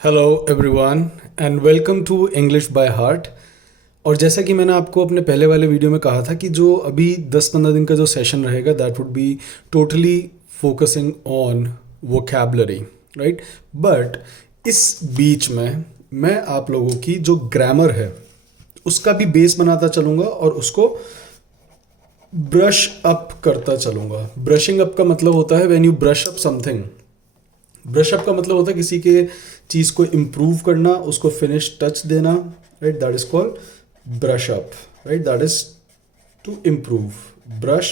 Hello everyone and welcome to English by heart. और जैसा कि मैंने आपको अपने पहले वाले वीडियो में कहा था कि जो अभी 10-15 दिन का जो सेशन रहेगा that would be totally focusing on vocabulary, right. But इस बीच में मैं आप लोगों की जो ग्रामर है उसका भी बेस बनाता चलूँगा और उसको ब्रश अप करता चलूँगा। ब्रशिंग अप का मतलब होता है when you brush up something. Brush up का मतलब होता है किसी के चीज़ को इम्प्रूव करना, उसको फिनिश टच देना, right. That is called brush up, right. That is to improve, brush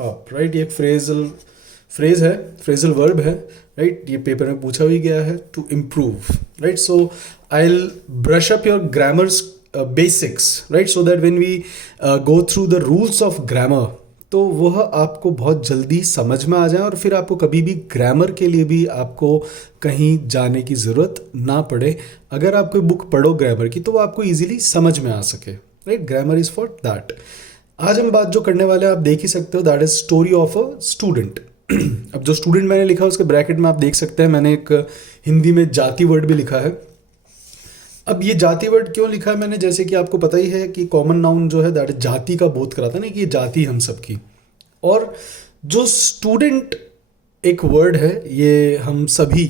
up, right. ये एक फ्रेज है, फ्रेजल वर्ब है, राइट। ये पेपर में पूछा भी गया है, to improve, right. So I will brush up your grammars basics, right, so that when we go through the rules of grammar तो वह आपको बहुत जल्दी समझ में आ जाए और फिर आपको कभी भी ग्रामर के लिए भी आपको कहीं जाने की ज़रूरत ना पड़े। अगर आप कोई बुक पढ़ो ग्रामर की तो वो आपको इजीली समझ में आ सके, right. Grammar is for that. आज हम बात जो करने वाले हैं आप देख ही सकते हो, that is story of a student. अब जो स्टूडेंट मैंने लिखा है उसके ब्रैकेट में आप देख सकते हैं मैंने एक हिंदी में जाति वर्ड भी लिखा है। अब ये जाति वर्ड क्यों लिखा है मैंने, जैसे कि आपको पता ही है कि कॉमन नाउन जो है दैट इज जाति का बोध कराता है ना, कि ये जाति हम सबकी। और जो स्टूडेंट एक वर्ड है ये हम सभी,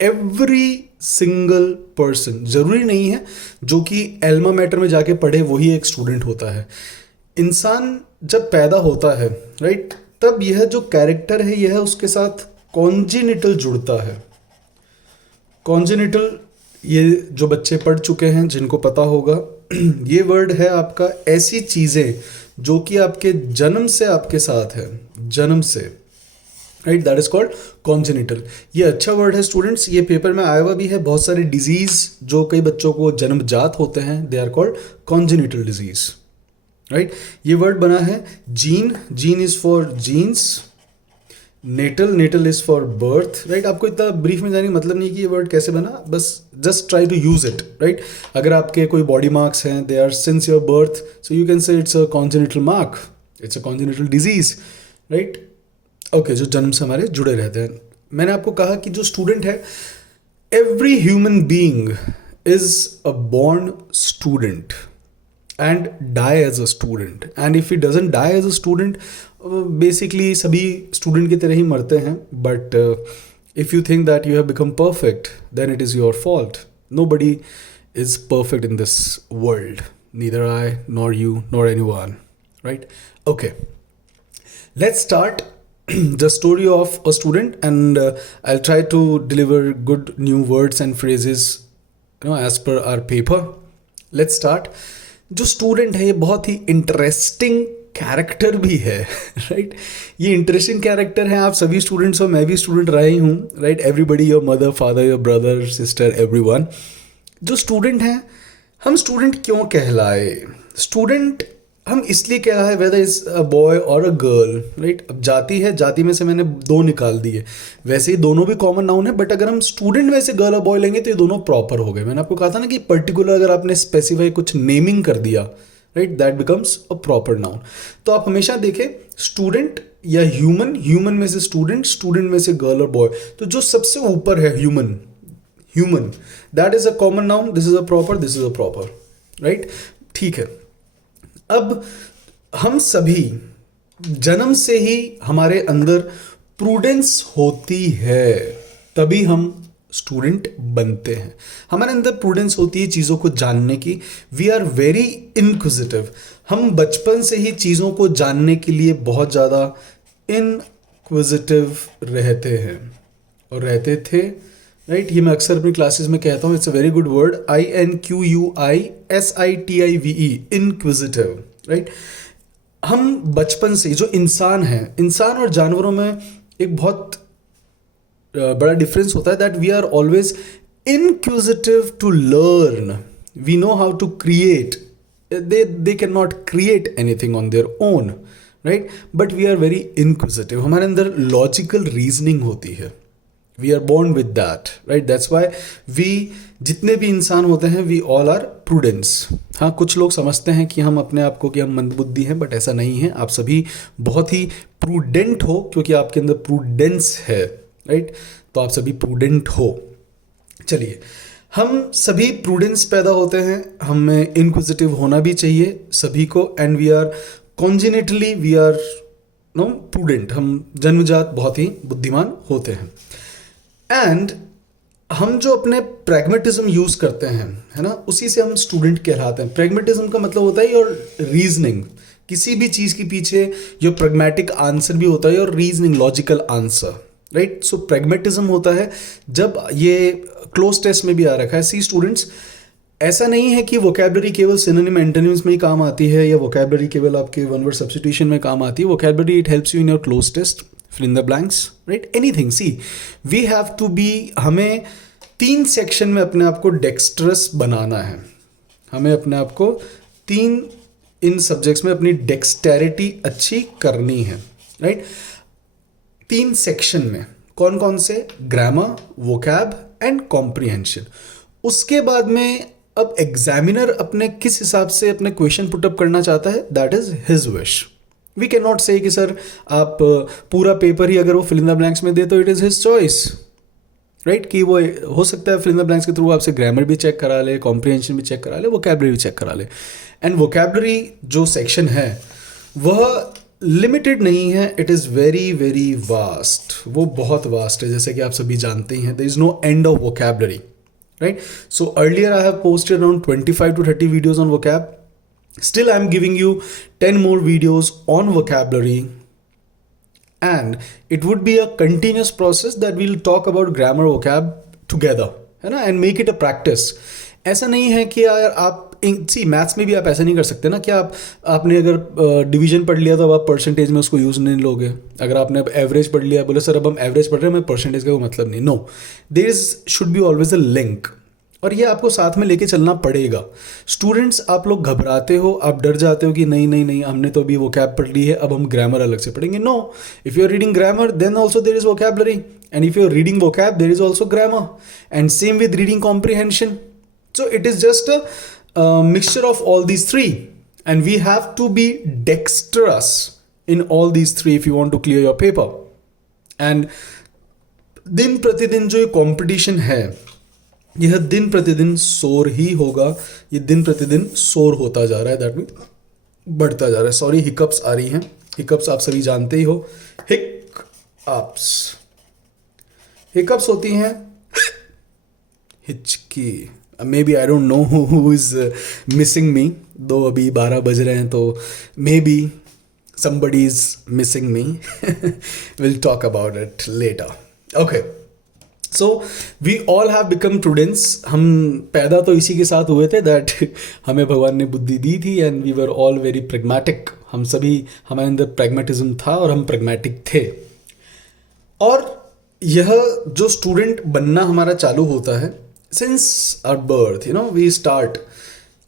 एवरी सिंगल पर्सन, जरूरी नहीं है जो कि एल्मा मैटर में जाके पढ़े वही एक स्टूडेंट होता है। इंसान जब पैदा होता है, राइट, तब यह जो कैरेक्टर है यह उसके साथ कॉन्जिनिटल जुड़ता है। कॉन्जिनिटल, ये जो बच्चे पढ़ चुके हैं जिनको पता होगा, ये वर्ड है आपका ऐसी चीज़ें जो कि आपके जन्म से आपके साथ है, जन्म से, right. That is called congenital. ये अच्छा वर्ड है स्टूडेंट्स, ये पेपर में आया हुआ भी है। बहुत सारे डिजीज जो कई बच्चों को जन्मजात होते हैं they are called congenital disease, right. ये वर्ड बना है gene, gene is for genes, natal, natal is for birth, right. आपको इतना ब्रीफ में जाने का मतलब नहीं कि ये वर्ड कैसे बना, बस just try to use it, right. अगर आपके कोई बॉडी मार्क्स हैं they are since your birth, so you can say it's a congenital mark, it's a congenital disease, right. Okay, जो जन्म से हमारे जुड़े रहते हैं। मैंने आपको कहा कि जो स्टूडेंट है, every human being is a born student and die as a student, and if he doesn't die as a student, basically सभी student की तरह ही मरते हैं। but if you think that you have become perfect then it is your fault. Nobody is perfect in this world, neither I nor you nor anyone, right? Okay, let's start the story of a student, and I'll try to deliver good new words and phrases, as per our paper. Let's start. जो student है ये बहुत ही interesting character भी है, right. ये interesting character है, आप सभी स्टूडेंट्स हो, मैं भी स्टूडेंट रहा ही हूँ, right. Everybody, your mother, father, your brother, sister, everyone. जो स्टूडेंट हैं, हम स्टूडेंट क्यों कहलाए? स्टूडेंट हम इसलिए कहलाए वेदर इज अ बॉय और अ गर्ल, राइट। अब जाति है, जाति में से मैंने दो निकाल दिए, वैसे ही दोनों भी कॉमन नाउन है, बट अगर हम स्टूडेंट में से गर्ल और बॉय लेंगे तो ये दोनों प्रॉपर हो गए। मैंने आपको कहा था ना कि पर्टिकुलर अगर आपने स्पेसिफाई कुछ नेमिंग कर दिया, right, that becomes a proper noun. तो आप हमेशा देखें स्टूडेंट या ह्यूमन, ह्यूमन में से स्टूडेंट, स्टूडेंट में से गर्ल और बॉय, तो जो सबसे ऊपर है human, human, that is a common noun, this is a proper, this is a proper, right. ठीक है, अब हम सभी जन्म से ही हमारे अंदर प्रूडेंस होती है, तभी हम स्टूडेंट बनते हैं। हमारे अंदर प्रूडेंस होती है चीज़ों को जानने की। We are very inquisitive. हम बचपन से ही चीज़ों को जानने के लिए बहुत ज़्यादा इनक्विजिटिव रहते हैं और रहते थे, राइट। ये मैं अक्सर अपनी क्लासेस में कहता हूँ, it's a very good word, INQUISITIVE, inquisitive, right. हम बचपन से, जो इंसान है, इंसान और जानवरों में एक बहुत बड़ा डिफरेंस होता है, that we are always inquisitive to learn, we know how to create, they can not create anything on their own, right, but we are very inquisitive. हमारे अंदर लॉजिकल रीजनिंग होती है, we are born with that, right. That's why we, जितने भी इंसान होते हैं, we all are prudence. हाँ, कुछ लोग समझते हैं कि हम अपने आप को कि हम मंदबुद्धि हैं, बट ऐसा नहीं है। आप सभी बहुत ही प्रूडेंट हो क्योंकि आपके अंदर प्रूडेंस है, राइट। तो आप सभी प्रूडेंट हो। चलिए, हम सभी प्रूडेंस पैदा होते हैं, हमें इंक्विजिटिव होना भी चाहिए सभी को, and we are congenitally we are no prudent, हम जन्मजात बहुत ही बुद्धिमान होते हैं। एंड हम जो अपने प्रैग्मेटिज्म यूज़ करते हैं, है ना, उसी से हम स्टूडेंट कहलाते हैं। प्रैग्मेटिज्म का मतलब होता है योर रीजनिंग, किसी भी चीज़ के पीछे योर प्रैग्मेटिक आंसर भी होता है your reasoning, logical answer, right. So pragmatism होता है, जब ये क्लोज टेस्ट में भी आ रखा है। सी स्टूडेंट्स, ऐसा नहीं है कि वोकैबलरी केवल सिनोनिम एंटोनिम्स में ही काम आती है, या वोकैबलरी केवल आपके वन वर्ड सब्स्टिट्यूशन में काम आती है। Vocabulary it helps you in your cloze test, fill in the blanks, right, anything. See we have to be, हमें 3 सेक्शन में अपने आप को डेक्स्ट्रस बनाना है। हमें अपने आप को 3 इन सब्जेक्ट्स में अपनी डेक्सटेरिटी अच्छी करनी है, राइट। 3 सेक्शन में कौन कौन से? Grammar, vocab and comprehension. उसके बाद में अब एग्जामिनर अपने किस हिसाब से अपने क्वेश्चन पुटअप करना चाहता है, that is his wish. We can not say कि सर आप पूरा पेपर ही अगर वो फिल इन द ब्लैंक्स में दे तो it is his choice, right. कि वो हो सकता है फिल इन द ब्लैंक्स के थ्रू आपसे ग्रामर भी चेक करा ले, कॉम्प्रिहेंशन भी चेक करा ले, वोकैबलरी भी चेक करा ले। एंड वोकैबलरी जो सेक्शन है वह लिमिटेड नहीं है, it is very very vast, वो बहुत वास्ट है, जैसे कि आप सभी जानते ही हैं। There is no end of vocabulary, right? So earlier I have posted around 25 to 30 videos on vocab. Still I'm giving you 10 more videos on vocabulary, and it would be a continuous process that we'll talk about grammar, vocab together, है ना, and make it a practice. ऐसा नहीं है कि यार आप सी maths में भी आप ऐसा नहीं कर सकते ना कि आपने अगर डिवीजन पढ़ लिया तो अब आप परसेंटेज में उसको यूज़ नहीं लोगे। अगर आपने अब एवरेज पढ़ लिया, बोले सर अब हम एवरेज पढ़ रहे हैं, हमें परसेंटेज का कोई मतलब नहीं। No, there is should be always a link, और ये आपको साथ में लेके चलना पड़ेगा। स्टूडेंट्स, आप लोग घबराते हो, आप डर जाते हो कि नहीं नहीं नहीं हमने तो अभी वोकैब पढ़ ली है, अब हम ग्रामर अलग से पढ़ेंगे। No, if you are reading grammar then also there is vocabulary, and if you are reading vocab there is also grammar, and same with reading comprehension. So it is just a mixture of all these 3, and we have to be dexterous in all these 3 if you want to clear your paper. And दिन प्रतिदिन जो ये competition है, यह दिन प्रतिदिन शोर ही होगा, ये दिन प्रतिदिन शोर होता जा रहा है, दैट मीन बढ़ता जा रहा है। सॉरी, हिकअप्स आ रही हैं, हिकअप्स आप सभी जानते ही हो। हिकअप्स होती हैं हिचकी। Maybe I don't know who is missing me, though अभी 12 बज रहे हैं, तो maybe somebody is missing me. We'll talk about it later. Okay. So we all have become prudence. हम पैदा तो इसी के साथ हुए थे, that हमें भगवान ने बुद्धि दी थी, and we were all very pragmatic. हम सभी, हमारे अंदर pragmatism था और हम pragmatic थे। और यह जो स्टूडेंट बनना हमारा चालू होता है since our birth, you know, we start,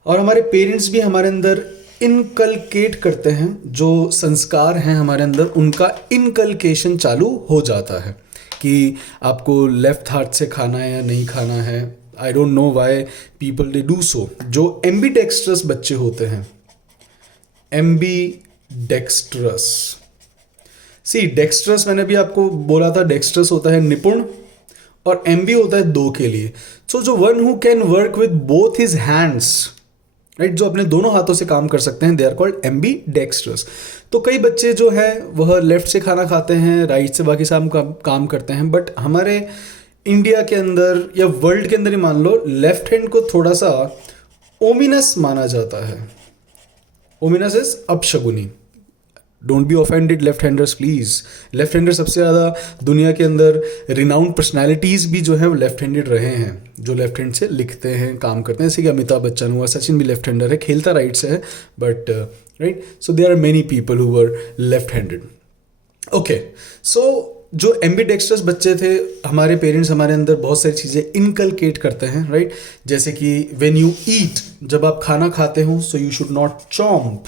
और हमारे पेरेंट्स भी हमारे अंदर इनकलकेट करते हैं, जो संस्कार हैं हमारे अंदर उनका इनकलकेशन चालू हो जाता है कि आपको लेफ्ट हाथ से खाना है या नहीं खाना है। आई don't know why people they do so. जो एम्बीडेक्स्ट्रस बच्चे होते हैं, एम्बीडेक्स्ट्रस, सी डेक्स्ट्रस मैंने भी आपको बोला था, डेक्स्ट्रस होता है निपुण, और एम्बी होता है 2 के लिए। सो जो one who can work with both his hands, right, जो अपने दोनों हाथों से काम कर सकते हैं, दे आर कॉल्ड एम्बीडेक्स्ट्रस। तो कई बच्चे जो हैं वह लेफ्ट से खाना खाते हैं, राइट से बाकी सब काम करते हैं, बट हमारे इंडिया के अंदर या वर्ल्ड के अंदर ही मान लो, लेफ्ट हैंड को थोड़ा सा ओमिनस माना जाता है। ओमिनस इज अपशगुनी। Don't be offended left handers please. Left hander सबसे ज़्यादा दुनिया के अंदर रिनाउंड पर्सनैलिटीज़ भी जो हैं वो लेफ्ट हैंडेड रहे हैं, जो लेफ्ट हैंड से लिखते हैं, काम करते हैं, जैसे कि अमिताभ बच्चन हुआ, सचिन भी लेफ्ट हैंडर है, खेलता राइट से है, but right, so there are many people who were left handed. Okay, so जो एम्बीडेक्स्ट्रस बच्चे थे, हमारे पेरेंट्स हमारे अंदर बहुत सारी चीज़ें इनकलकेट करते हैं, राइट, जैसे कि व्हेन यू ईट, जब आप खाना खाते हो, so you should not chomp,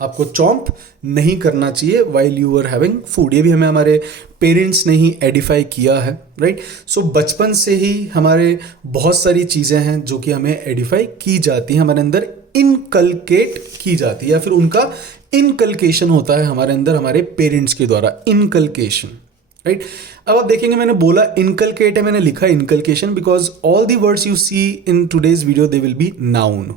आपको चॉम्प नहीं करना चाहिए while you are having food. ये भी हमें हमारे पेरेंट्स ने ही एडिफाई किया है, राइट। सो बचपन से ही हमारे बहुत सारी चीज़ें हैं जो कि हमें एडिफाई की जाती हैं, हमारे अंदर इनकलकेट की जाती है, या फिर उनका इनकलकेशन होता है हमारे अंदर हमारे पेरेंट्स के द्वारा, इनकलकेशन, राइट। अब आप देखेंगे मैंने बोला इनकलकेट है, मैंने लिखा inculcation because all the words you see in today's video they will be known,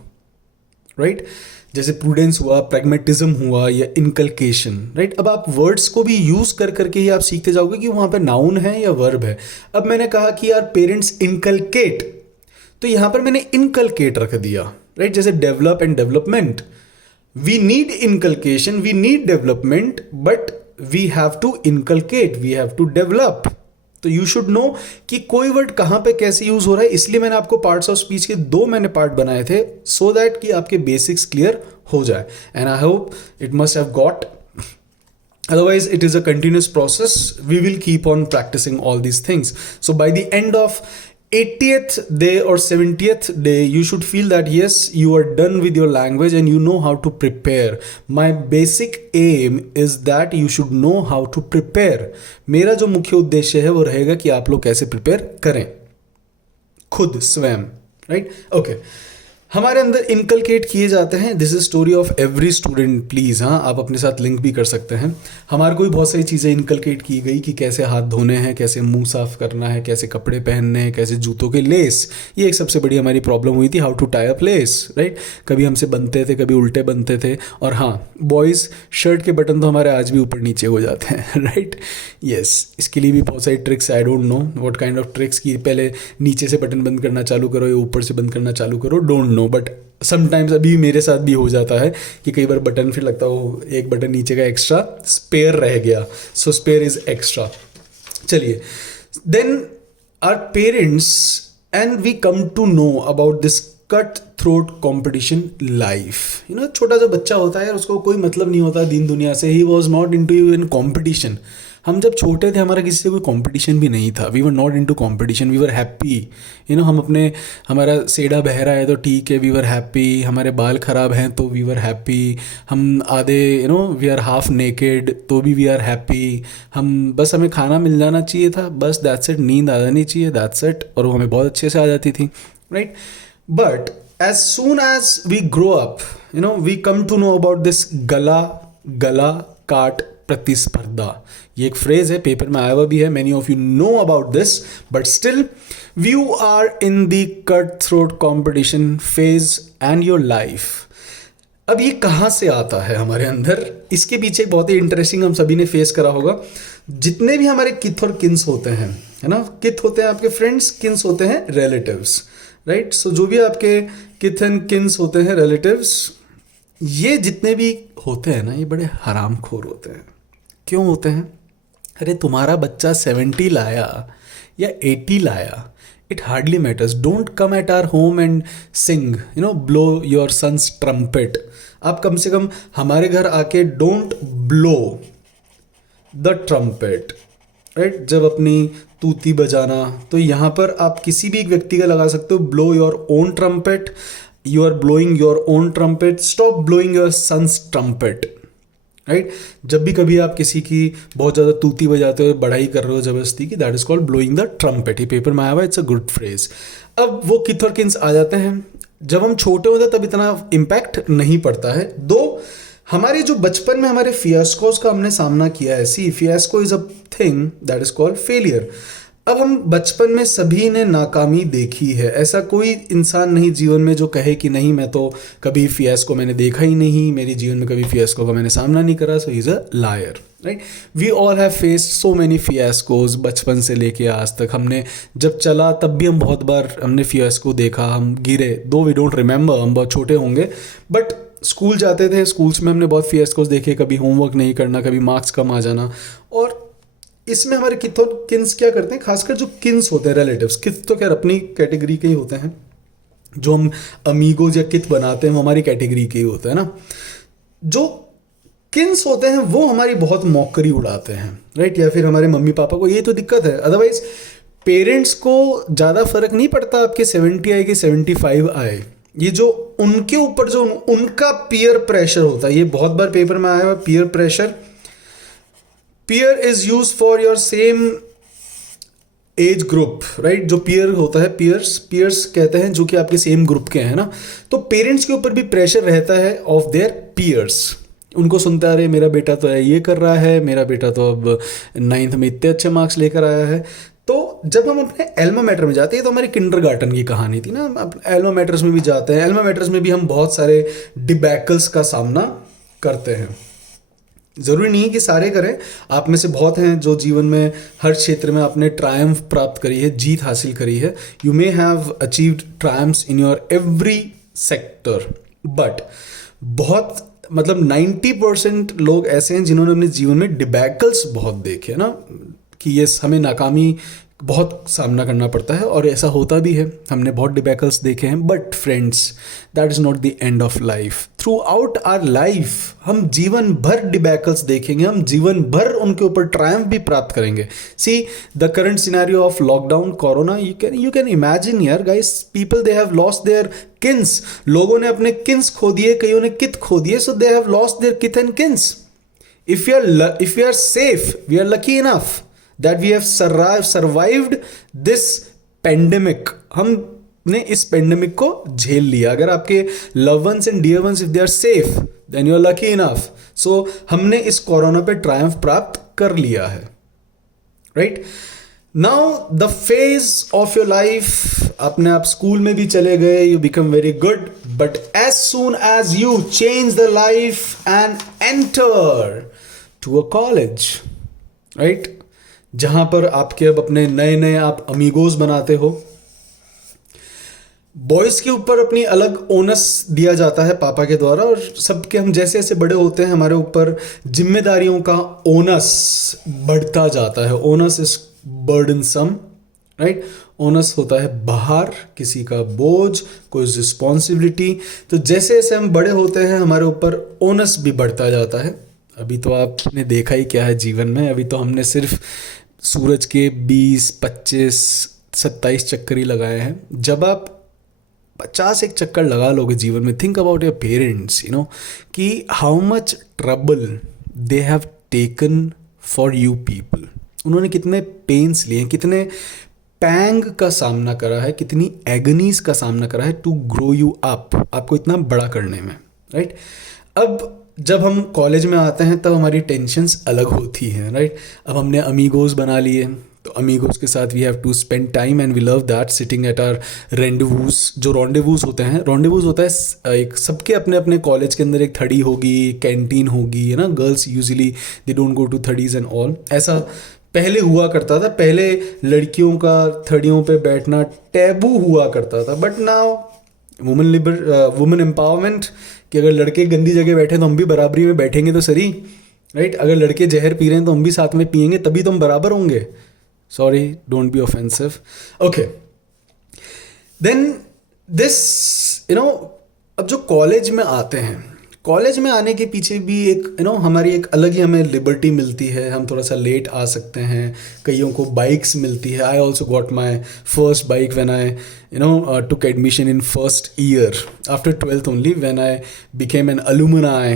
right. जैसे प्रूडेंस हुआ, प्रैग्मेटिज्म हुआ या इनकलकेशन, राइट। अब आप वर्ड्स को भी यूज कर करके ही आप सीखते जाओगे कि वहां पे नाउन है या वर्ब है। अब मैंने कहा कि यार पेरेंट्स इनकलकेट, तो यहां पर मैंने इनकलकेट रख दिया, राइट। जैसे develop and development, we need inculcation, we need development, but we have to inculcate, we have to develop. तो यू शुड नो कि कोई वर्ड कहां पे कैसे यूज हो रहा है, इसलिए मैंने आपको पार्ट्स ऑफ स्पीच के 2 मैंने पार्ट बनाए थे, सो दैट कि आपके बेसिक्स क्लियर हो जाए। And I hope it must have got, otherwise it is a continuous process, we will keep on practicing all these things. So by the end of 80th day or 70th day you should feel that yes, you are done with your language and you know how to prepare. My basic aim is that you should know how to prepare. मेरा जो मुख्य उद्देश्य है वो रहेगा कि आप लोग कैसे प्रिपेयर करें खुद स्वयं, राइट। ओके, हमारे अंदर इनकलकेट किए जाते हैं। This is story of every student, please. हाँ, आप अपने साथ लिंक भी कर सकते हैं। हमारे को भी बहुत सारी चीज़ें इनकलकेट की गई कि कैसे हाथ धोने हैं, कैसे मुंह साफ करना है, कैसे कपड़े पहनने हैं, कैसे जूतों के लेस। ये एक सबसे बड़ी हमारी प्रॉब्लम हुई थी, how to tie up lace, right. कभी हमसे बनते थे, कभी उल्टे बनते थे। और हाँ, बॉयज़ शर्ट के बटन तो हमारे आज भी ऊपर नीचे हो जाते हैं, राइट। यस, इसके लिए भी बहुत सारी tricks, I don't know what kind of tricks, की पहले नीचे से बटन बंद करना चालू करो या ऊपर से बंद करना चालू करो, डोंट नो। बट समटाइम्स अभी मेरे साथ भी हो जाता है कि कई बार बटन फिर लगता हो एक बटन नीचे का एक्स्ट्रा स्पेयर रह गया, सो स्पेयर इज एक्स्ट्रा। चलिए, then our parents and we come to know about this cut throat competition life. You know, छोटा सा बच्चा होता है, उसको कोई मतलब नहीं होता दीन दुनिया से, he was not into in competition. हम जब छोटे थे हमारा किसी से कोई कंपटीशन भी नहीं था, we were not into competition, we were happy. You know, हम अपने, हमारा सेड़ा बह रहा है तो ठीक है, वी वर हैप्पी। हमारे बाल ख़राब हैं तो वी वर हैप्पी। हम आधे, you know, we are half naked तो भी वी आर हैप्पी। हम बस, हमें खाना मिल जाना चाहिए था, बस दैट्स इट। नींद आ जानी चाहिए, दैट्स इट। और वो हमें बहुत अच्छे से आ जाती थी, right. But as soon as we grow up, you know, we come to know about this गला काट प्रतिस्पर्धा। ये एक फ्रेज है, पेपर में आया हुआ भी है, many of you know about this, but still you are in the cut throat competition phase and your life. अब ये कहाँ से आता है हमारे अंदर, इसके पीछे बहुत ही इंटरेस्टिंग, हम सभी ने फेस करा होगा। जितने भी हमारे किथ और किन्स होते हैं, है ना, किथ होते हैं आपके फ्रेंड्स, किन्स होते हैं रिलेटिव्स, राइट। सो जो भी आपके किथ एंड किन्स होते हैं, रिलेटिव्स, ये जितने भी होते हैं ना, ये बड़े हरामखोर होते हैं। क्यों होते हैं? अरे तुम्हारा बच्चा 70 लाया या 80 लाया, it hardly matters. Don't come at our home and sing, you know, blow your sons trumpet. आप कम से कम हमारे घर आके don't blow the trumpet, right. जब अपनी तूती बजाना, तो यहाँ पर आप किसी भी एक व्यक्ति का लगा सकते हो, blow your own trumpet, you are blowing your own trumpet, stop blowing your sons trumpet, right. जब भी कभी आप किसी की बहुत ज़्यादा तूती बजाते हो, बढ़ाई कर रहे हो ज़बरदस्ती की, that is called blowing the trumpet. ये पेपर में आया हुआ, इट्स अ गुड फ्रेज। अब वो किथ और किन्स आ जाते हैं, जब हम छोटे होते हैं तब इतना इम्पैक्ट नहीं पड़ता है। दो, हमारे जो बचपन में हमारे फियास्कोस का हमने सामना किया है, see fiasco is a thing that is called failure. अब हम बचपन में सभी ने नाकामी देखी है, ऐसा कोई इंसान नहीं जीवन में जो कहे कि नहीं मैं तो कभी फियास्को मैंने देखा ही नहीं, मेरे जीवन में कभी फियास्को का मैंने सामना नहीं करा, so he is a liar, right. We all have faced so many fiascos, बचपन से लेके आज तक। हमने जब चला तब भी हम बहुत बार हमने फियास्को देखा, हम गिरे, दो वी डोंट रिमेंबर, हम बहुत छोटे होंगे, बट स्कूल जाते थे, स्कूल्स में हमने बहुत फियास्कोज देखे, कभी होमवर्क नहीं करना, कभी मार्क्स कम आ जाना। और इसमें हमारे किथ और किन्स क्या करते हैं, खासकर जो किन्स होते हैं, रिलेटिव्स, किथ तो खैर अपनी कैटेगरी के ही होते हैं, जो हम अमीगोज या किथ बनाते हैं वो हमारी कैटेगरी के ही होते हैं ना। जो किन्स होते हैं वो हमारी बहुत मौकरी उड़ाते हैं, राइट। या फिर हमारे मम्मी पापा को ये तो दिक्कत है, अदरवाइज पेरेंट्स को ज़्यादा फर्क नहीं पड़ता आपके 70 आए कि 75 आए। ये जो उनके ऊपर जो उनका पीयर प्रेशर होता है, ये बहुत बार पेपर में आया हुआ, peer pressure. Peer is use for your same age group, right. जो पीयर होता है, पीयर्स कहते हैं जो कि आपके सेम ग्रुप के हैं ना। तो पेरेंट्स के ऊपर भी प्रेशर रहता है ऑफ देयर पीयर्स, उनको सुनते आ रहे मेरा बेटा तो ये कर रहा है, मेरा बेटा तो अब 9th में इतने अच्छे मार्क्स लेकर आया है। तो जब हम अपने एल्मा मैटर में जाते हैं, तो हमारी किंडरगार्टन की कहानी थी ना, हम एल्मा मैटर्स में भी जाते हैं, एल्मा मैटर्स में भी हम बहुत सारे डिबैकल्स का सामना करते हैं। ज़रूरी नहीं है कि सारे करें, आप में से बहुत हैं जो जीवन में हर क्षेत्र में आपने ट्रायम्फ प्राप्त करी है, जीत हासिल करी है। You may have achieved triumphs in your every sector, but बहुत मतलब 90% लोग ऐसे हैं जिन्होंने अपने जीवन में डिबैकल्स बहुत देखे ना, कि यस हमें नाकामी बहुत सामना करना पड़ता है, और ऐसा होता भी है, हमने बहुत डिबैकल्स देखे हैं। But friends, that is not the end of life. Throughout our life हम जीवन भर डिबैकल्स देखेंगे, हम जीवन भर उनके ऊपर ट्रायम्फ भी प्राप्त करेंगे। See the current scenario of lockdown, corona, you can imagine यार guys, people they have lost their kins. लोगों ने अपने किन्स खो दिए, कईयों ने कित खो दिए, so they have lost their kith and kins. If we are safe, we are lucky enough that we have survived this pandemic। हमने इस पेंडेमिक को झेल लिया। अगर आपके love ones and dear ones if they are safe, then you are lucky enough. So हमने इस corona पे ट्रायम्फ प्राप्त कर लिया है, right. Now the phase of your life, अपने आप स्कूल में भी चले गए, you become very good, but as soon as you change the life and enter to a college, right, जहां पर आपके अब अपने नए नए आप अमीगोज बनाते हो। बॉयज़ के ऊपर अपनी अलग ओनस दिया जाता है पापा के द्वारा, और सबके हम जैसे जैसे बड़े होते हैं हमारे ऊपर जिम्मेदारियों का ओनस बढ़ता जाता है। Onus is burdensome, right. Onus होता है बाहर, किसी का बोझ, कोई रिस्पॉन्सिबिलिटी। तो जैसे जैसे हम बड़े होते हैं हमारे ऊपर ओनस भी बढ़ता जाता है। अभी तो आपने देखा ही क्या है जीवन में, अभी तो हमने सिर्फ सूरज के 20, 25, 27 चक्कर ही लगाए हैं। जब आप 50 एक चक्कर लगा लोगे जीवन में, think about your parents, you know, कि how much trouble they have taken for you people. उन्होंने कितने पेन्स लिए, कितने पैंग का सामना करा है, कितनी एगनीज का सामना करा है टू ग्रो यू अप, आपको इतना बड़ा करने में, राइट। अब जब हम कॉलेज में आते हैं तब हमारी टेंशन्स अलग होती हैं, राइट। अब हमने अमीगोज बना लिए, तो अमीगोज के साथ we have to spend time and we love that, sitting at our rendezvous. जो रॉन्डेवूज होते हैं, रॉन्डेवूज होता है एक सबके अपने अपने कॉलेज के अंदर एक थड़ी होगी, कैंटीन होगी, है ना। Girls usually they don't go to थड़ीज एंड ऑल, ऐसा पहले हुआ करता था। पहले लड़कियों का थड़ियों पे बैठना टैबू हुआ करता था, बट नाउ वुमेन एम्पावरमेंट, कि अगर लड़के गंदी जगह बैठे तो हम भी बराबरी में बैठेंगे तो सही, राइट। अगर लड़के जहर पी रहे हैं तो हम भी साथ में पियेंगे, तभी तो हम बराबर होंगे। Sorry, don't be offensive, okay. Then this, you know, अब जो कॉलेज में आते हैं, कॉलेज में आने के पीछे भी एक, यू नो, हमारी एक अलग ही हमें लिबर्टी मिलती है। हम थोड़ा सा लेट आ सकते हैं, कईयों को बाइक्स मिलती है। I also got my first bike when I, you know, took admission in first year after 12th only. When I became an alumni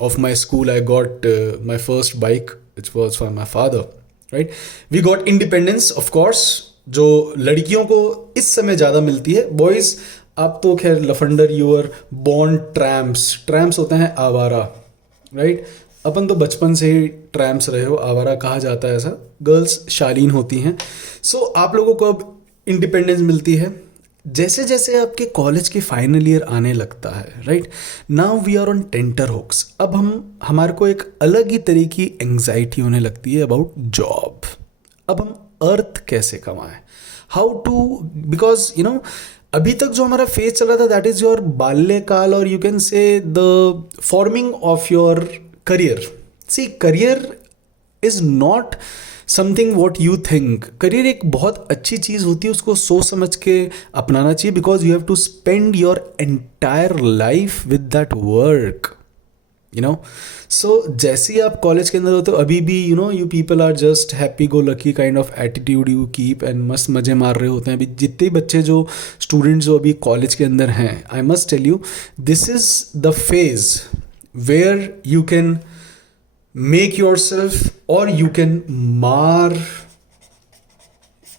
of my school, I got my first bike, which was for my father, right. We got independence, of course, जो लड़कियों को इस समय ज़्यादा मिलती है। Boys आप तो खैर लफंडर, यू आर बॉर्न ट्रैम्प्स। ट्रैम्प्स होते हैं आवारा, राइट। अपन तो बचपन से ही ट्रैम्प्स रहे हो, आवारा कहा जाता है ऐसा। गर्ल्स शालीन होती हैं। सो आप लोगों को अब इंडिपेंडेंस मिलती है। जैसे जैसे आपके कॉलेज के फाइनल ईयर आने लगता है, right, now we are on tenterhooks. अब हमारे को एक अलग ही तरह की एंग्जाइटी होने लगती है अबाउट जॉब। अब हम अर्थ कैसे कमाएं, how to, because you know, अभी तक जो हमारा फेज चल रहा था दैट इज योर बाल्यकाल, और you can say the forming of your career. See, career is not something what you think. Career एक बहुत अच्छी चीज़ होती है, उसको सोच समझ के अपनाना चाहिए, because you have to spend your entire life with that work, you know. So जैसे ही आप कॉलेज के अंदर होते हो, अभी भी you know, you people are just happy go lucky kind of attitude you keep and मस्त मज़े मार रहे होते हैं। अभी जितने बच्चे जो स्टूडेंट्स जो अभी कॉलेज के अंदर हैं, I must tell you, this is the phase where you can make yourself or you can mar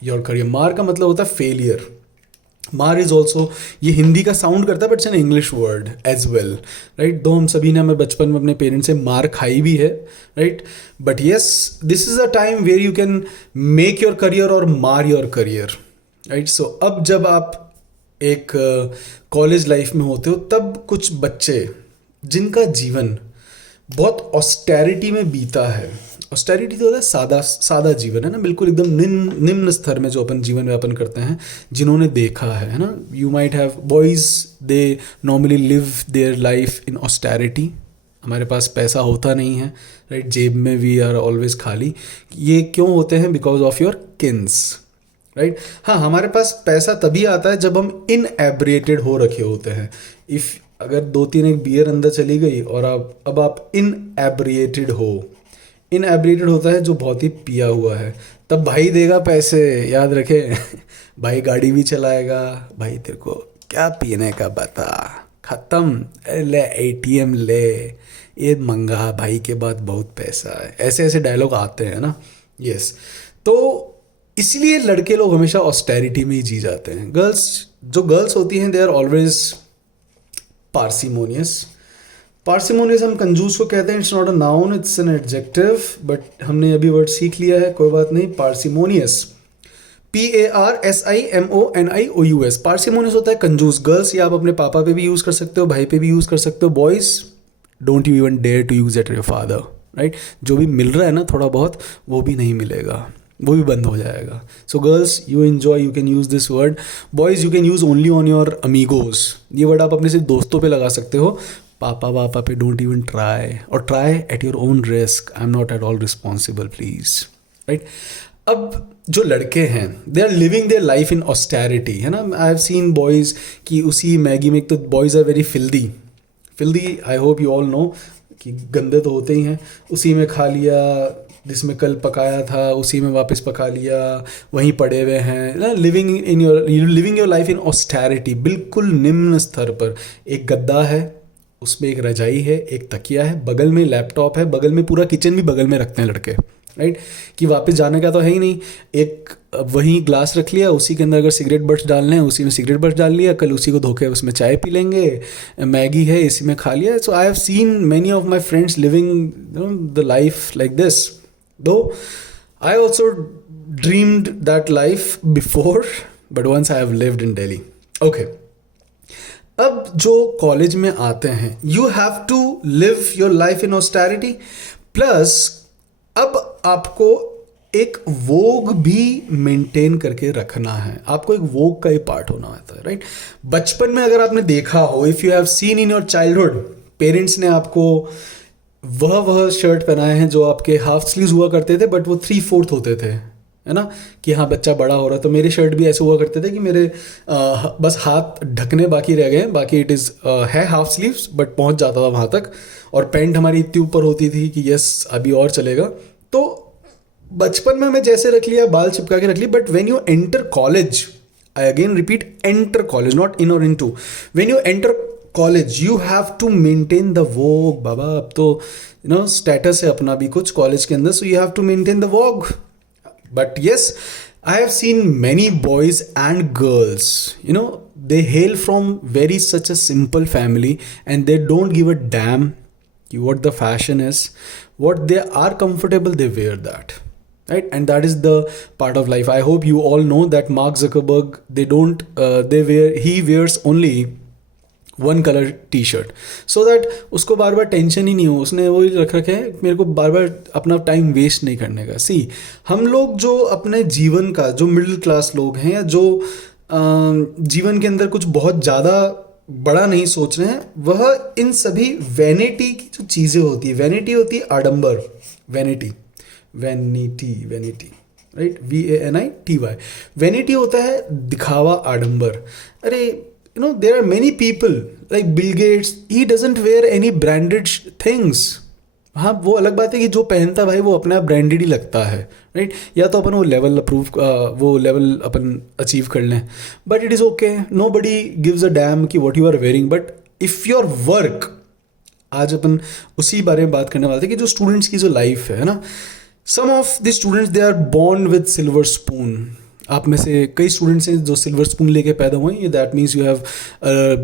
your career. मार का मतलब होता है फेलियर। मार इज ऑल्सो, ये हिंदी का साउंड करता है but it's an English word as well, right. Though हम सभी ने हमें बचपन में अपने पेरेंट्स से मार खाई भी है, right, but yes this is a time where you can make your career और मार योर करियर, राइट। सो अब जब आप एक कॉलेज लाइफ में होते हो तब कुछ बच्चे जिनका जीवन बहुत ऑस्टेरिटी में बीता है, ऑस्टेरिटी तो होता है सादा सादा जीवन, है ना, बिल्कुल एकदम निम्न स्तर में जो अपन जीवन यापन करते हैं, जिन्होंने देखा है ना, you might have boys they normally live there life in austerity, हमारे पास पैसा होता नहीं है, राइट, जेब में वी आर ऑलवेज खाली, ये क्यों होते हैं? Because of your Keynes, right. हाँ, हमारे पास पैसा तभी आता है जब हम इनएब्रिएटेड हो रखे होते हैं। इफ़ अगर 2-3 एक बियर अंदर चली गई और अब आप इनएब्रिएटेड हो, इनएब्रिएटेड होता है जो बहुत ही पिया हुआ है, तब भाई देगा पैसे, याद रखे भाई गाड़ी भी चलाएगा, भाई तेरे को क्या पीने का बता, ख़त्म, ले ATM ले, ये मंगा भाई के बाद बहुत पैसा है, ऐसे ऐसे डायलॉग आते हैं ना, यस। तो इसलिए लड़के लोग हमेशा ऑस्टेरिटी में ही जी जाते हैं। गर्ल्स होती हैं, they are always parsimonious. Parsimonious हम कंजूस को कहते हैं, it's not a noun, it's an adjective, but हमने अभी वर्ड सीख लिया है, कोई बात नहीं। पार्सिमोनियस, PARSIMONIOUS, पार्सिमोनियस होता है कंजूस। गर्ल्स ये आप अपने पापा पे भी यूज़ कर सकते हो, भाई पे भी यूज़ कर सकते हो। Boys don't you even dare to use it your father, right. जो भी मिल रहा है ना थोड़ा बहुत, वो भी नहीं मिलेगा, वो भी बंद हो जाएगा। So girls you enjoy, you can use this word. Boys you can use only on your amigos, ये वर्ड आप अपने सिर्फ दोस्तों पे लगा सकते हो, पापा वापा पे डोंट इवन ट्राई, और try at your own risk, I M not at all responsible please, right. अब जो लड़के हैं they are living their life in austerity, है ना। आई हैव सीन बॉयज़ कि उसी मैगी में, एक तो boys are very filthy, I hope you all know कि गंदे तो होते ही हैं, उसी में खा लिया जिसमें कल पकाया था, उसी में वापस पका लिया, वहीं पड़े हुए हैं, living your life in austerity, बिल्कुल निम्न स्तर पर। एक गद्दा है, उसमें एक रजाई है, एक तकिया है, बगल में लैपटॉप है, बगल में पूरा किचन भी बगल में रखते हैं लड़के, राइट, कि वापस जाने का तो है ही नहीं। एक वहीं ग्लास रख लिया, उसी के अंदर अगर सिगरेट बट्स डालने हैं उसी में सिगरेट बट्स डाल लिया, कल उसी को धो के उसमें चाय पी लेंगे, मैगी है इसी में खा लिया। So I have seen many of my friends living the life like this, though I also dreamed that life before, but once I have lived in Delhi. Okay. अब जो कॉलेज में आते हैं, you have to live your life in austerity, plus अब आपको एक वोग भी maintain करके रखना है, आपको एक वोग का ही पार्ट होना होता है, राइट। बचपन में अगर आपने देखा हो, if you have seen in your childhood, parents ने आपको वह शर्ट पहनाए हैं जो आपके हाफ स्लीव्स हुआ करते थे, बट वो 3/4 होते थे, है ना, कि हाँ बच्चा बड़ा हो रहा है। तो मेरे शर्ट भी ऐसे हुआ करते थे कि मेरे बस हाथ ढकने बाकी रह गए, बाकी इट इज़ है हाफ स्लीव्स बट पहुंच जाता था वहाँ तक, और पैंट हमारी इतनी ऊपर होती थी कि यस अभी और चलेगा। तो बचपन में मैं जैसे रख लिया, बाल चिपका के रख लिया, but when you enter college, I again repeat, enter college, not in और into, when you enter college you have to maintain the vogue. बाबा अब तो यू नो स्टेटस है अपना भी कुछ कॉलेज के अंदर, so you have to maintain the vogue. But yes, I have seen many boys and girls, you know they hail from very such a simple family and they don't give a damn what the fashion is, what they are comfortable, they wear that, right? And that is the part of life. I hope you all know that Mark Zuckerberg, he wears only one color t-shirt so that उसको बार बार tension ही नहीं हो, उसने वो रख रखे है मेरे को बार बार अपना टाइम वेस्ट नहीं करने का। सी हम लोग जो अपने जीवन का, जो मिडिल क्लास लोग हैं या जो जीवन के अंदर कुछ बहुत ज़्यादा बड़ा नहीं सोच रहे हैं, वह इन सभी वैनिटी की जो चीज़ें होती है, वैनिटी होती है आडंबर, वैनिटी, राइट, VANITY, वैनिटी होता है दिखावा, आडंबर। अरे you know there are many people like Bill Gates, he doesn't wear any branded things. हाँ वो अलग बात है कि जो पहनता है भाई वो अपना ब्रांडेड ही लगता है, राइट, या तो अपन वो लेवल अपन अचीव कर लें, but it is okay, nobody gives a damn कि what you are wearing. But if your work, आज अपन उसी बारे में बात करने वाले थे कि जो स्टूडेंट्स की जो लाइफ है ना, some of the students they are born with silver spoon, आप में से कई स्टूडेंट्स हैं जो सिल्वर स्पून लेके पैदा हुए हैं, that means you have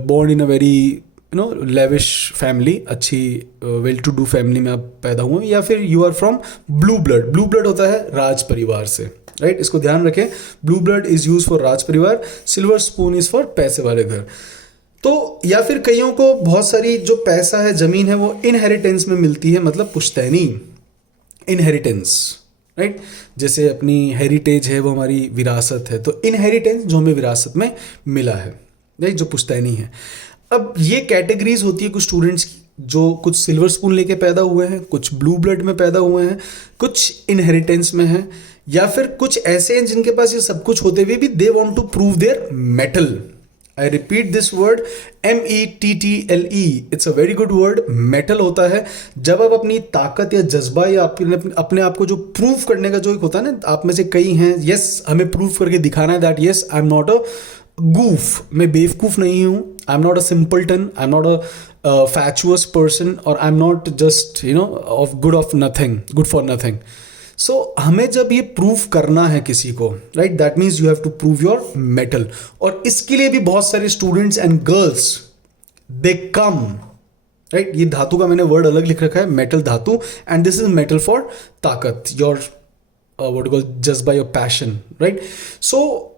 born in a very lavish family, अच्छी वेल टू डू फैमिली में आप पैदा हुए, या फिर you are from blue blood. Blue blood होता है राज परिवार से, राइट? इसको ध्यान रखें, blue blood is use for राज परिवार, सिल्वर स्पून इज फॉर पैसे वाले घर। तो या फिर कईयों को बहुत सारी जो पैसा है, जमीन है, वो इनहेरिटेंस में मिलती है, मतलब पुश्तैनी इनहेरिटेंस, राइट? जैसे अपनी हेरिटेज है वो हमारी विरासत है, तो इनहेरिटेंस जो हमें विरासत में मिला है, राइट, जो पुश्तैनी है। अब ये कैटेगरीज होती है कुछ स्टूडेंट्स की, जो कुछ सिल्वर स्पून लेके पैदा हुए हैं, कुछ ब्लू ब्लड में पैदा हुए हैं, कुछ इनहेरिटेंस में हैं, या फिर कुछ ऐसे हैं जिनके पास ये सब कुछ होते हुए भी they want to prove their mettle. I repeat this word, METTLE, it's a very good word. Mettle होता है जब आप अपनी ताकत या जज्बा या अपने आप को जो प्रूव करने का जो एक होता है ना, आप में से कई हैं, यस हमें प्रूव करके दिखाना है that yes I am not a goof, मैं बेवकूफ नहीं हूँ, I am not a simpleton, आई एम नॉट अ फैचुअस पर्सन, और I M not just of good for nothing. So हमें जब ये प्रूव करना है किसी को, right, that means you have to prove your metal. और इसके लिए भी बहुत सारे students and girls they come, right, ये धातु का मैंने वर्ड अलग लिख रखा है, मेटल धातु, and this is metal for ताकत, योर व्हाट कॉल जज्बा, योर पैशन, राइट? सो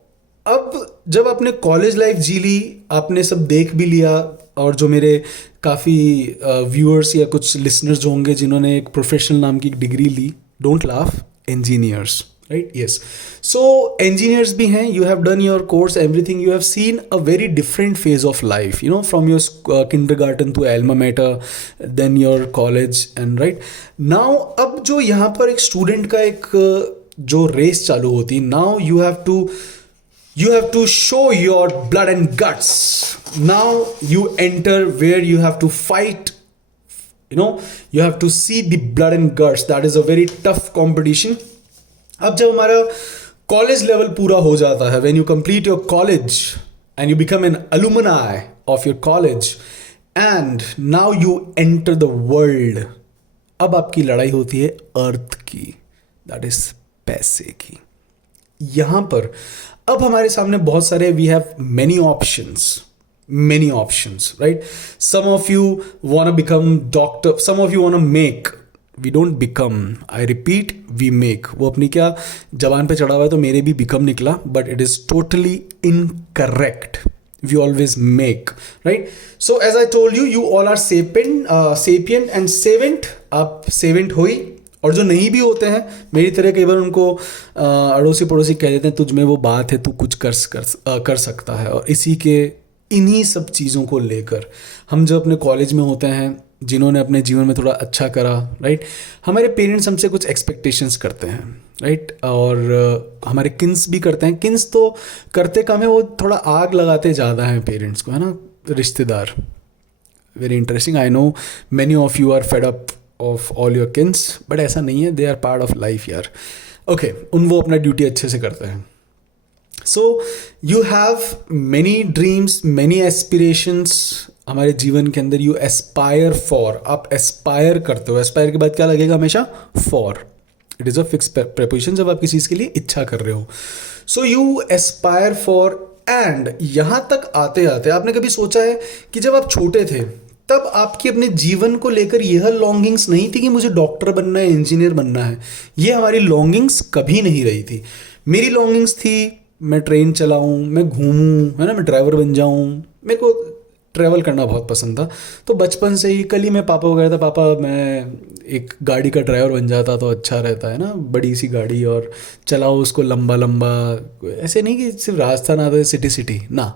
अब जब आपने कॉलेज लाइफ जी ली, आपने सब देख भी लिया, और जो मेरे काफ़ी व्यूअर्स या कुछ लिसनर्स जो होंगे जिन्होंने एक प्रोफेशनल नाम की डिग्री ली, don't laugh, engineers, right, yes. So engineers भी हैं, you have done your course, everything, you have seen a very different phase of life, from your kindergarten to alma mater, then your college, and right now अब जो यहाँ पर एक student का एक जो रेस चालू होती है, now you have to show your blood and guts. Now you enter where you have to fight, you have to see the blood and guts. That is a very tough competition. अब जब हमारा college level पूरा हो जाता है, when you complete your college and you become an alumni of your college, and now you enter the world, अब आपकी लड़ाई होती है अर्थ की, that is पैसे की। यहाँ पर अब हमारे सामने बहुत सारे, we have many options, right? Some of you want to become doctor, some of you want to make, we don't become, I repeat, we make। वो अपनी क्या जबान पे चढ़ा हुआ है, तो मेरे भी become निकला, but it is totally incorrect, we always make, right? So as I told you, you all are sapient and savant, आप savant हुई, और जो नहीं भी होते हैं मेरी तरह, कई बार उनको अड़ोसी पड़ोसी कह देते हैं तुझ में वो बात है, तू कुछ कर सकता है। और इन्हीं सब चीज़ों को लेकर हम जब अपने कॉलेज में होते हैं, जिन्होंने अपने जीवन में थोड़ा अच्छा करा, राइट, हमारे पेरेंट्स हमसे कुछ एक्सपेक्टेशंस करते हैं, राइट, और हमारे किन्स भी करते हैं। किन्स तो करते कम है, वो थोड़ा आग लगाते ज़्यादा हैं पेरेंट्स को, है ना, रिश्तेदार। Very interesting, I know many of you are fed up of all your kins, but ऐसा नहीं है, they are part of life यार, ओके, वो अपना ड्यूटी अच्छे से करते हैं। So you have many dreams, many aspirations हमारे जीवन के अंदर, यू एस्पायर फॉर, आप एस्पायर करते हो, एस्पायर के बाद क्या लगेगा हमेशा, for, it is a fix preposition जब आप किसी चीज़ के लिए इच्छा कर रहे हो। So you aspire for, and यहाँ तक आते आते आपने कभी सोचा है कि जब आप छोटे थे तब आपकी अपने जीवन को लेकर यह लॉन्गिंग्स नहीं थी कि मुझे डॉक्टर बनना है, इंजीनियर बनना है, ये हमारी लॉन्गिंग्स कभी नहीं रही थी। मेरी लॉन्गिंग्स थी मैं ट्रेन चलाऊं, मैं घूमूं, है ना, मैं ड्राइवर बन जाऊं, मेरे को ट्रैवल करना बहुत पसंद था। तो बचपन से ही, कल ही मैं पापा को कहा था, पापा मैं एक गाड़ी का ड्राइवर बन जाता तो अच्छा रहता है ना, बड़ी सी गाड़ी, और चलाओ उसको लंबा लंबा, ऐसे नहीं कि सिर्फ राजस्थान आता है, सिटी ना,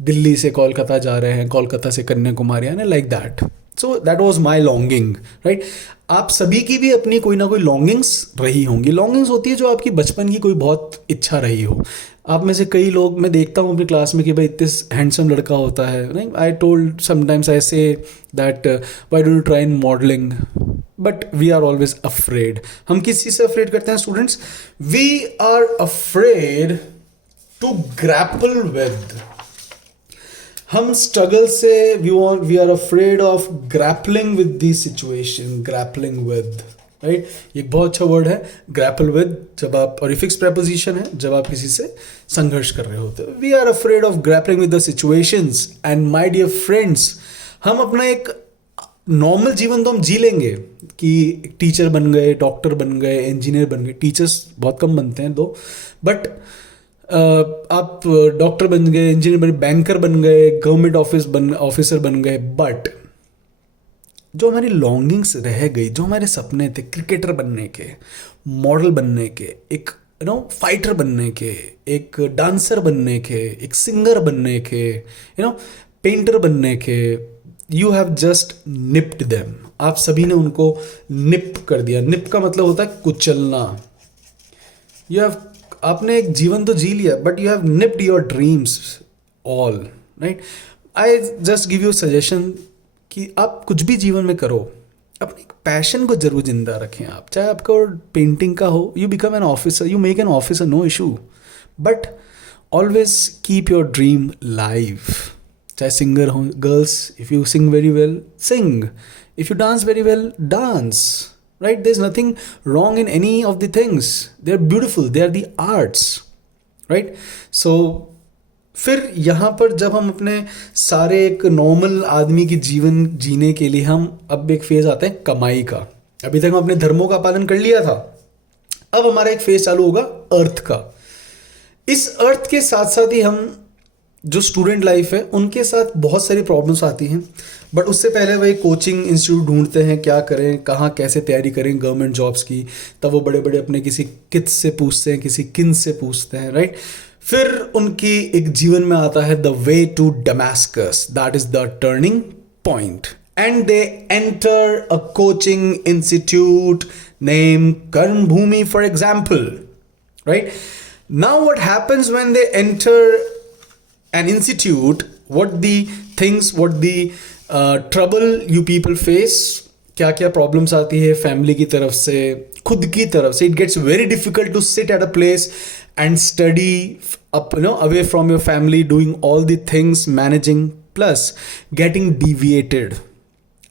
दिल्ली से कोलकाता जा रहे हैं, कोलकाता से कन्याकुमारी, है ना, like that. So that was my longing, right. आप सभी की भी अपनी कोई ना कोई लॉन्गिंग्स रही होंगी। लॉन्गिंग्स होती है जो आपकी बचपन की कोई बहुत इच्छा रही हो। आप में से कई लोग मैं देखता हूँ अपनी क्लास में कि भाई इतने हैंडसम लड़का होता है, नहीं, I told sometimes I say that why don't you try in modelling, but we are always afraid. हम किस चीज़ से अफ्रेड करते हैं students? We are afraid to grapple with, हम स्ट्रगल से we are afraid of grappling with the situation, grappling with, right, ये एक बहुत अच्छा वर्ड है ग्रैपल विद, जब आप, और फिक्स प्रेपोजिशन है जब आप किसी से संघर्ष कर रहे होते हैं। We are afraid of grappling with the situations, and my dear friends, हम अपना एक नॉर्मल जीवन तो हम जी लेंगे कि टीचर बन गए, डॉक्टर बन गए, इंजीनियर बन गए। टीचर्स बहुत कम बनते हैं दो, बट आप डॉक्टर बन गए, इंजीनियर बन, बैंकर बन गए, गवर्नमेंट ऑफिसर बन गए, बट जो हमारी लॉन्गिंग्स रह गई, जो हमारे सपने थे क्रिकेटर बनने के, मॉडल बनने के, एक फाइटर बनने के, एक डांसर बनने के, एक सिंगर बनने के, पेंटर बनने के, you have just nipped them. आप सभी ने उनको निप कर दिया। निप का मतलब होता है कुचलना। यू हैव, आपने एक जीवन तो जी लिया, but you have nipped your dreams all, right. I just give you suggestion कि आप कुछ भी जीवन में करो, अपने एक पैशन को जरूर जिंदा रखें आप। चाहे आपका पेंटिंग का हो, you become an officer, you make an officer, no issue, but always keep your dream live. चाहे सिंगर हो, girls, if you sing very well, sing, if you dance very well, dance, right? There's nothing wrong in any of the things. They're beautiful, they are the arts, right? So फिर यहाँ पर जब हम अपने सारे एक normal आदमी की जीवन जीने के लिए, हम अब एक फेज आता है कमाई का। अभी तक हम अपने धर्मों का पालन कर लिया था, अब हमारा एक फेज चालू होगा अर्थ का। इस अर्थ के साथ साथ ही हम जो स्टूडेंट लाइफ है उनके साथ बहुत सारी प्रॉब्लम्स आती हैं, बट उससे पहले वही कोचिंग इंस्टीट्यूट ढूंढते हैं, क्या करें, कहाँ कैसे तैयारी करें गवर्नमेंट जॉब्स की। तब वो बड़े बड़े अपने किसी कित से पूछते हैं, किसी किन से पूछते हैं, राइट। फिर उनकी एक जीवन में आता है the way to Damascus, that is the turning point, and they enter a coaching institute name Karma Bhoomi for example, right. Now what happens when they enter an institute, what the things, what the trouble you people face, क्या क्या problems आती है family की तरफ से, खुद की तरफ से। It gets very difficult to sit at a place and study up, away from your family, doing all the things, managing, plus getting deviated.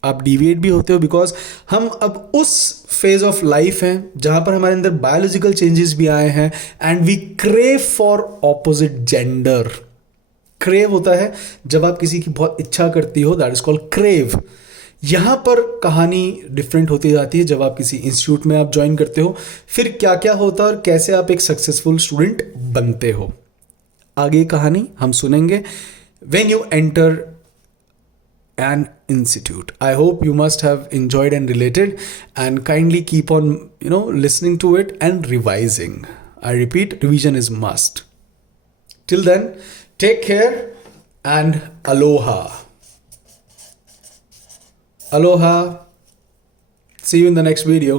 आप डिविएट भी होते हो बिकॉज हम अब उस फेज ऑफ लाइफ हैं जहाँ पर हमारे अंदर बायोलॉजिकल चेंजेस भी आए हैं, and we crave for opposite gender. Crave होता है जब आप किसी की बहुत इच्छा करती हो, दैट इज कॉल्ड क्रेव। यहाँ पर कहानी डिफरेंट होती जाती है जब आप किसी इंस्टीट्यूट में आप ज्वाइन करते हो, फिर क्या क्या होता है और कैसे आप एक सक्सेसफुल स्टूडेंट बनते हो। आगे कहानी हम सुनेंगे when you enter an institute. I hope you must have enjoyed and related, and kindly keep on listening to it and revising. I repeat, revision is must. Till then, take care and aloha. Aloha. See you in the next video.